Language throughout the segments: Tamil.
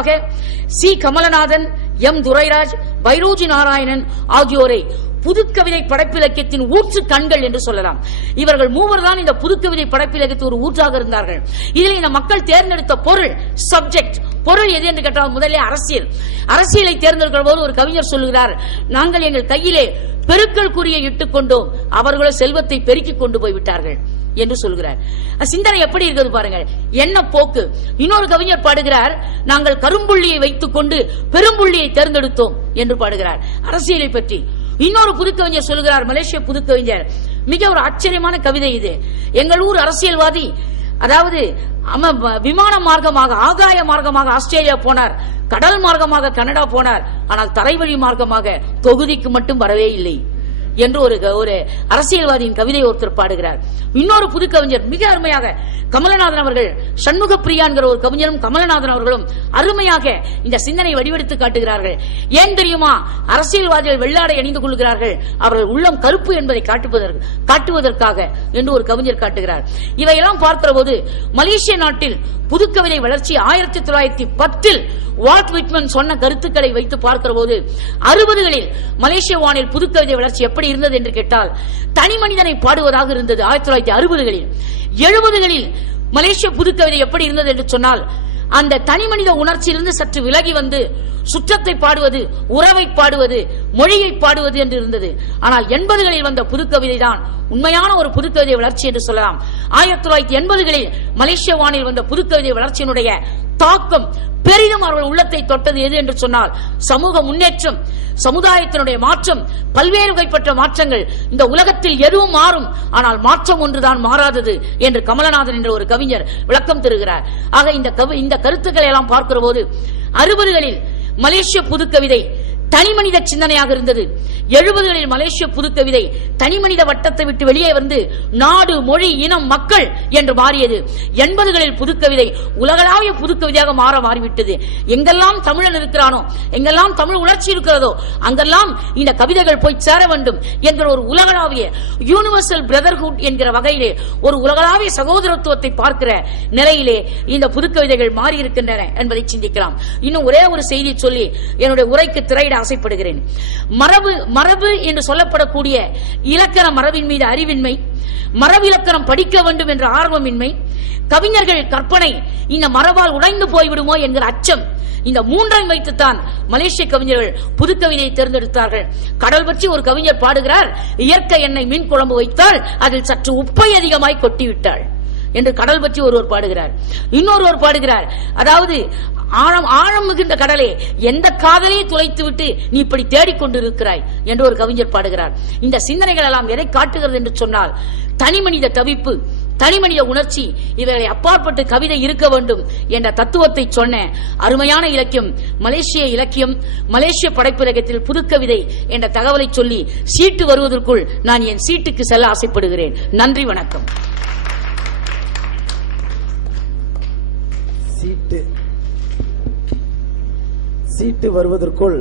குறிப்பாக சி கமலநாதன், எம் துரைராஜ், பைரோஜி நாராயணன் ஆகியோரை புதுக்கவிதை படைப்பிலக்கியத்தின் ஊற்று கண்கள் என்று சொல்லலாம். இவர்கள் மூவர் தான் இந்த புதுக்கவிதை படைப்பிலக்கியத்தில் ஒரு ஊற்றாக இருந்தார்கள். இதில் இந்த மக்கள் தேர்ந்தெடுத்த பொருள், சப்ஜெக்ட், பொருள் எது என்று கேட்டால் முதலில் அரசியல். அரசியலை தேர்ந்தெடுக்கிற போது ஒரு கவிஞர் சொல்லுகிறார், நாங்கள் எங்கள் கையிலே பெருக்கல் குறியை இட்டுக் கொண்டோம், அவர்களோ செல்வத்தை பெருக்கிக் கொண்டு போய்விட்டார்கள் என்று சொல்கிறார். சிந்தனை எப்படி இருக்கிறது பாருங்கள், என்ன போக்கு. இன்னொரு கவிஞர் பாடுகிறார், நாங்கள் கரும்புள்ளியை வைத்துக் கொண்டு பெரும்புள்ளியை தேர்ந்தெடுத்தோம் என்று பாடுகிறார் அரசியலை பற்றி. இன்னொரு புதுக்கவிஞர் சொல்லுகிறார், மலேசிய புதுக்கவிஞர், மிக ஒரு ஆச்சரியமான கவிதை இது. எங்கள் ஊர் அரசியல்வாதி, அதாவது விமான மார்க்கமாக, ஆகாய மார்க்கமாக ஆஸ்திரேலியா போனார், கடல் மார்க்கமாக கனடா போனார், ஆனால் தரைவழி மார்க்கமாக தொகுதிக்கு மட்டும் வரவே இல்லை என்று ஒரு அரசியல்வாதியின் கவிதை ஒருத்தர் பாடுகிறார். இன்னொரு புதுக்கவிஞர் மிக அருமையாக, கமலநாதன் அவர்கள், சண்முக பிரியா என்கிற ஒரு கவிஞரும் கமலநாதன் அவர்களும் அருமையாக இந்த சிந்தனை வடிவெடுத்து காட்டுகிறார்கள். ஏன் தெரியுமா? அரசியல்வாதிகள் வெள்ளாடை அணிந்து கொள்கிறார்கள், அவர்கள் உள்ளம் கருப்பு என்பதை காட்டுவதற்காக என்று ஒரு கவிஞர் காட்டுகிறார். இவையெல்லாம் பார்க்கிற போது மலேசிய நாட்டில் புதுக்கவிதை வளர்ச்சி 1910 வால்ட் விட்மன் சொன்ன கருத்துக்களை வைத்து பார்க்கிற போது 60களில் மலேசிய வானில் புதுக்கவிதை வளர்ச்சி எப்படி இருந்தது என்று கேட்டால் தனி மனிதனை பாடுவதாக இருந்தது 1960களில். 70களில் மலேசிய புதுக்கவிதை எப்படி இருந்தது என்று சொன்னால் அந்த தனி மனித உணர்ச்சியிலிருந்து சற்று விலகி வந்து சுற்றத்தை பாடுவது, உறவை பாடுவது, மொழியை பாடுவது என்று இருந்தது. ஆனால் 80களில் வந்த புதுக்கவிதை தான் உண்மையான ஒரு புதுக்கவிதை வளர்ச்சி என்று சொல்லலாம். 1980களில் மலேசிய வானில் வந்த புதுக்கவிதை வளர்ச்சியினுடைய தாக்கம் பெரிதும் அவர்கள் உள்ளத்தை தொட்டது எது என்று சொன்னால் சமூக முன்னேற்றம், சமுதாயத்தினுடைய மாற்றம், பல்வேறு வகைப்பட்ட மாற்றங்கள். இந்த உலகத்தில் எதுவும் மாறும், ஆனால் மாற்றம் ஒன்றுதான் மாறாதது என்று கமலநாதன் என்ற ஒரு கவிஞர் விளக்கம் தருகிறார். ஆக இந்த கருத்துக்களை எல்லாம் பார்க்கிற போது 60களில் மலேசிய புதுக்கவிதை தனிமனித சிந்தனையாக இருந்தது. 70களில் மலேசிய புதுக்கவிதை தனிமனித வட்டத்தை விட்டு வெளியே வந்து நாடு, மொழி, இனம், மக்கள் என்று மாறியது. 80களில் புதுக்கவிதை உலகளாவிய புதுக்கவிதையாக மாறிவிட்டது. எங்கெல்லாம் தமிழன் இருக்கிறானோ, எங்கெல்லாம் தமிழ் உணர்ச்சி இருக்கிறதோ அங்கெல்லாம் இந்த கவிதைகள் போய் சேர வேண்டும் என்கிற ஒரு உலகளாவிய யூனிவர்சல் பிரதர்ஹுட் என்கிற வகையிலே ஒரு உலகளாவிய சகோதரத்துவத்தை பார்க்கிற நிலையிலே இந்த புதுக்கவிதைகள் மாறி இருக்கின்றன என்பதை சிந்திக்கலாம். இன்னும் ஒரே ஒரு செய்தி சொல்லி என்னுடைய உரைக்கு திரையிட ஆசைப்படுகிறேன். மரபு என்று சொல்லப்படக்கூடிய இலக்கண மரபின் மீது அறிவின்மை, மரபு இலக்கணம் படிக்க வேண்டும் என்ற ஆர்வமின்மை, கவிஞர்கள் கற்பனை இந்த மரபால் உடைந்து போய்விடுமோ என்கிற அச்சம், இந்த மூன்றையும் வைத்துத்தான் மலேசிய கவிஞர்கள் புதுக்கவிதையை தேர்ந்தெடுத்தார்கள். கடல் பற்றி ஒரு கவிஞர் பாடுகிறார், இயற்கை எண்ணெய் மீன் குழம்பு வைத்தால் அதில் சற்று உப்பை அதிகமாய் கொட்டிவிட்டாள் என்று கடல் பற்றி ஒருவர் பாடுகிறார். இன்னொருவர் பாடுகிறார், அதாவது ஆழம் மிகுந்த கடலே, எந்த காதலையை துளைத்து விட்டு நீ இப்படி தேடிக்கொண்டிருக்கிறாய் என்று ஒரு கவிஞர் பாடுகிறார். இந்த சிந்தனைகள் எல்லாம் எதை காட்டுகிறது என்று சொன்னால் தனிமனித தவிப்பு, தனிமனித உணர்ச்சி, இவர்களை அப்பாற்பட்டு கவிதை இருக்க வேண்டும் என்ற தத்துவத்தை சொன்ன அருமையான இலக்கியம் மலேசிய இலக்கியம். மலேசிய படைப்பிலக்கியத்தில் புதுக்கவிதை என்ற தகவலை சொல்லி சீட்டு வருவதற்குள் நான் என் சீட்டுக்கு செல்ல ஆசைப்படுகிறேன். நன்றி, வணக்கம். சீட்டு வருவதற்குள்,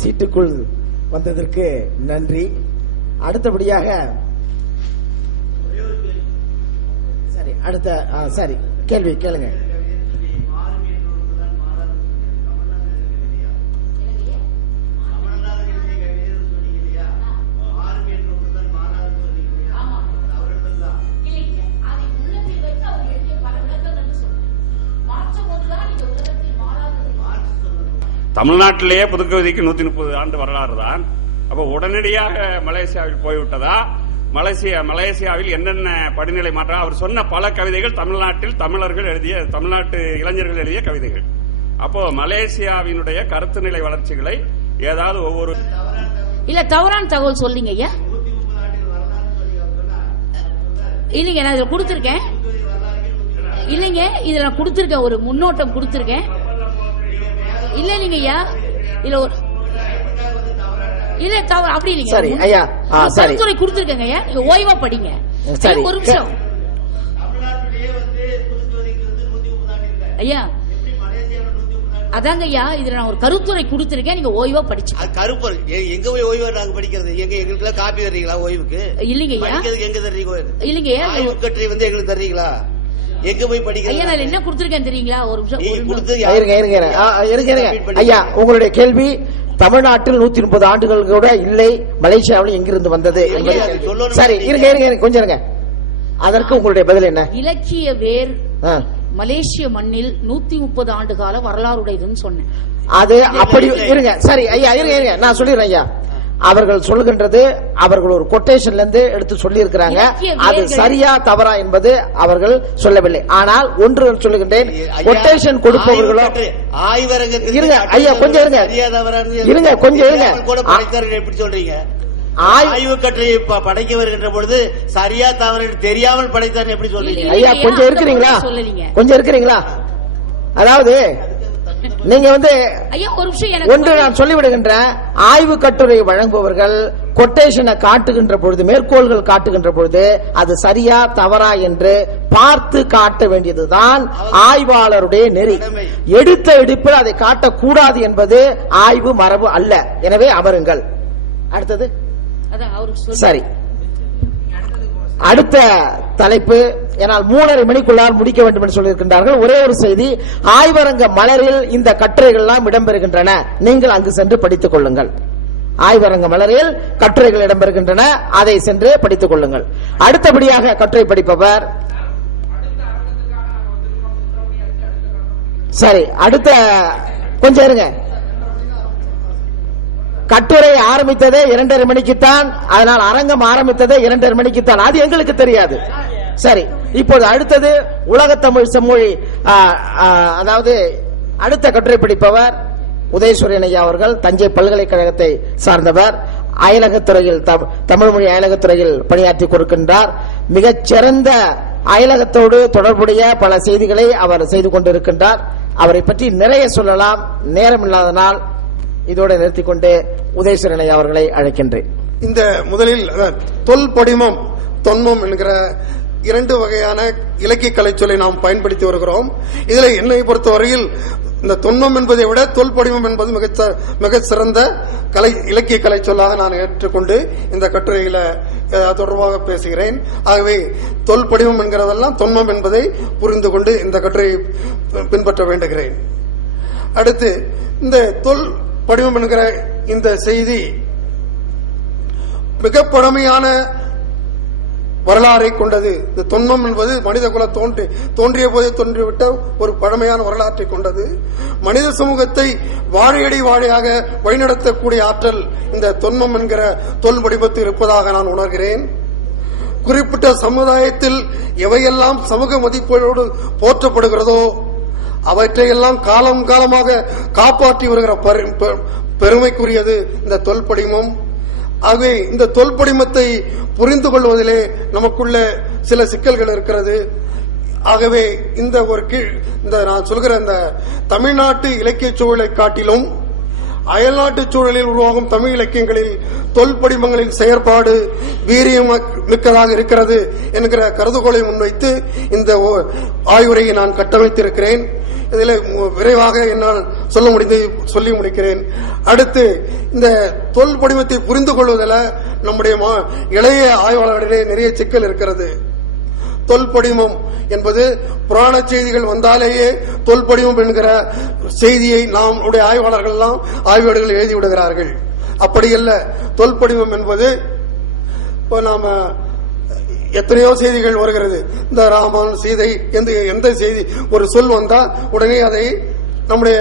சீட்டுக்குள் வந்ததற்கு நன்றி. அடுத்தபடியாக சரி கேள்வி கேளுங்க. தமிழ்நாட்டிலேயே புதுக்கவிதைக்கு 130 ஆண்டு வரலாறு தான். அப்ப உடனடியாக மலேசியாவில் போய்விட்டதா? மலேசியாவில் என்னென்ன படிநிலை மாற்றம்? அவர் சொன்ன பல கவிதைகள் தமிழ்நாட்டில் தமிழர்கள் எழுதிய, தமிழ்நாட்டு இளைஞர்கள் எழுதிய கவிதைகள். அப்போ மலேசியாவினுடைய கருத்து நிலை வளர்ச்சிகளை ஏதாவது ஒவ்வொரு இல்ல தவறான தகவல் சொல்றீங்க ஐயா. இல்லைங்க, நான் இதுல கொடுத்திருக்கேன். இல்லைங்க, இதுல நான் கொடுத்திருக்கேன், ஒரு முன்னோட்டம் கொடுத்திருக்கேன். இல்ல இல்லைங்க ஐயா, இல்ல ஒரு இல்ல தவறு அப்படி இல்லைங்க. சரி ஐயா, கருத்துரை கொடுத்திருக்கேங்க ஐயா, நீங்க ஓய்வா படிங்க. சரி, ஒரு நிமிஷம் ஐயா. அதாங்க ஐயா, இதுல நான் ஒரு கருத்துரை கொடுத்திருக்கேன், நீங்க ஓய்வா படிச்சு. கருப்பு எங்க போய் ஓய்வா நாங்க படிக்கிறது? எங்களுக்கு காப்பி தர்றீங்களா ஓய்வுக்கு? இல்லைங்க ஐயா, எங்க தர்றீங்க? இல்லைங்க ஐயா, கட்டுரை எங்களுக்கு தர்றீங்களா? எங்க போய் படிக்கிறது? ஐயா நான் என்ன கொடுத்திருக்கேன் தெரியுங்களா? ஒரு ஐயா உங்களுடைய கேள்வி தமிழ்நாட்டில் 130 ஆண்டுகள் கூட இல்லை, மலேசியாவில் எங்கிருந்து வந்தது? சரி இருங்க கொஞ்சம் இருங்க. அதற்கு உங்களுடைய பதில் என்ன? இலக்கிய வேர் மலேசிய மண்ணில் 130 ஆண்டு கால வரலாறுடையதுன்னு சொன்னேன். அது அப்படி இருங்க. சரி ஐயா இருங்க நான் சொல்லிடுறேன் ஐயா. அவர்கள் சொல்லுகின்றது அவர்கள் ஒரு கொட்டேஷன்ல இருந்து எடுத்து சொல்லி இருக்கிறாங்க. அது சரியா தவறா என்பது அவர்கள் சொல்லவில்லை. ஆனால் ஒன்று சொல்லுகின்றேன், கொட்டேஷன் கொடுப்பவர்களோ இருங்க ஐயா கொஞ்சம் இருங்க கொஞ்சம் இருங்க. எப்படி சொல்றீங்க? ஆய்வு கட்டுரை படைக்க வருகின்ற பொழுது சரியா தவறு தெரியாமல் படைத்தார் எப்படி சொல்றீங்க? ஐயா கொஞ்சம் இருக்கிறீங்களா? அதாவது நீங்க ஒன்று நான் சொல்லிவிடுகின்ற ஆய்வு கட்டுரை வழங்குபவர்கள் கொட்டேஷனை காட்டுகின்ற பொழுது, மேற்கோள்கள் காட்டுகின்ற பொழுது அது சரியா தவறா என்று பார்த்து காட்ட வேண்டியதுதான் ஆய்வாளருடைய நெறி. எடுத்த எடுப்பில் அதை காட்டக்கூடாது என்பது ஆய்வு மரபு அல்ல. எனவே அமருங்கள். அடுத்தது சரி, அடுத்த தலைப்பு. ஏனால் 3:30 மணிக்குள்ளால் முடிக்க வேண்டும் என்று சொல்லியிருக்கின்றார்கள். ஒரே ஒரு செய்தி, ஆய்வரங்க மலரில் இந்த கட்டுரைகள் எல்லாம் இடம்பெறுகின்றன, நீங்கள் அங்கு சென்று படித்துக் கொள்ளுங்கள். ஆய்வரங்க மலரில் கட்டுரைகள் இடம்பெறுகின்றன, அதை சென்று படித்துக் கொள்ளுங்கள். அடுத்தபடியாக கட்டுரை படிப்பவர் சரி, அடுத்த கொஞ்சம் இருங்க. கட்டுரை ஆரம்பித்ததே 2:30 மணிக்குத்தான், அதனால் அரங்கம் ஆரம்பித்ததே 2:30 மணிக்குத்தான். அது எங்களுக்கு தெரியாது. சரி, இப்போது அடுத்தது உலக தமிழ் செம்மொழி, அதாவது அடுத்த கட்டுரை படிப்பவர் உதயசூரியன் ஐயா அவர்கள். தஞ்சை பல்கலைக்கழகத்தை சார்ந்தவர். அயலகத்துறையில் தமிழ் மொழி அயலகத்துறையில் பணியாற்றி கொடுக்கின்றார். மிகச்சிறந்த அயலகத்தோடு தொடர்புடைய பல செய்திகளை அவர் செய்து கொண்டிருக்கின்றார். அவரை பற்றி நிறைய சொல்லலாம், நேரம் இல்லாதனால் இதோடு நிறுத்திக் கொண்டு உதயசூரியன் ஐயா அவர்களை அழைக்கின்றேன். இந்த முதலில் தொல்படிமம் தொன்மம் என்கிற 2 வகையான இலக்கிய கலைச்சொல்லை நாம் பயன்படுத்தி வருகிறோம். இதில் என்னை பொறுத்தவரையில் இந்த தொன்மம் என்பதை விட தொல்படிமம் என்பது மிக சிறந்த இலக்கிய கலைச்சொல்லாக நான் ஏற்றுக்கொண்டு இந்த கட்டுரையில தொடர்பாக பேசுகிறேன். ஆகவே தொல்படிமம் என்கிறதெல்லாம் தொன்மம் என்பதை புரிந்து கொண்டு இந்த கட்டுரையை பின்பற்ற வேண்டுகிறேன். அடுத்து, இந்த தொல் படிமம் என்கிற இந்த செய்தி மிக பழமையான வரலாறை கொண்டது. இந்த தொன்மம் என்பது மனித குல தோன்றிய போதே தோன்றிவிட்ட ஒரு பழமையான வரலாற்றை கொண்டது. மனித சமூகத்தை வாழையடி வாழையாக வழிநடத்தக்கூடிய ஆற்றல் இந்த தொன்மம் என்கிற தொல் படிமத்தில் இருப்பதாக நான் உணர்கிறேன். குறிப்பிட்ட சமுதாயத்தில் எவையெல்லாம் சமூக மதிப்போடு போற்றப்படுகிறதோ அவற்றையெல்லாம் காலம் காலமாக காப்பாற்றி வருகிற பெருமைக்குரியது இந்த தொல்படிமம். ஆகவே இந்த தொல்படிமத்தை புரிந்து கொள்வதிலே நமக்குள்ள சில சிக்கல்கள் இருக்கிறது. ஆகவே இந்த நான் சொல்கிற இந்த தமிழ்நாட்டு இலக்கிய சூழலை காட்டிலும் அயல்நாட்டு சூழலில் உருவாகும் தமிழ் இலக்கியங்களில் தொல்படிமங்களின் செயற்பாடு வீரியம் மிக்கதாக இருக்கிறது என்கிற கருதுகோளை முன்வைத்து இந்த ஆய்வுரையை நான் கட்டமைத்திருக்கிறேன். இதில் விரைவாக என்னால் சொல்லி முடிக்கிறேன். அடுத்து, இந்த தொல்படிமத்தை புரிந்து கொள்வதில் நம்முடைய இளைய ஆய்வாளர்களிடையே நிறைய சிக்கல் இருக்கிறது. தொல்படிமம் என்பது புராண செய்திகள் வந்தாலேயே தொல்படிமம் என்கிற செய்தியை நம்முடைய ஆய்வாளர்கள் எல்லாம் ஆய்வேடுகள் எழுதிவிடுகிறார்கள். அப்படி அல்ல. தொல்படிமம் என்பது இப்போ நாம எத்தனையோ செய்திகள் வருகிறது. இந்த ராமன் சீதை எந்த செய்தி ஒரு சொல் வந்தா உடனே அதை நம்முடைய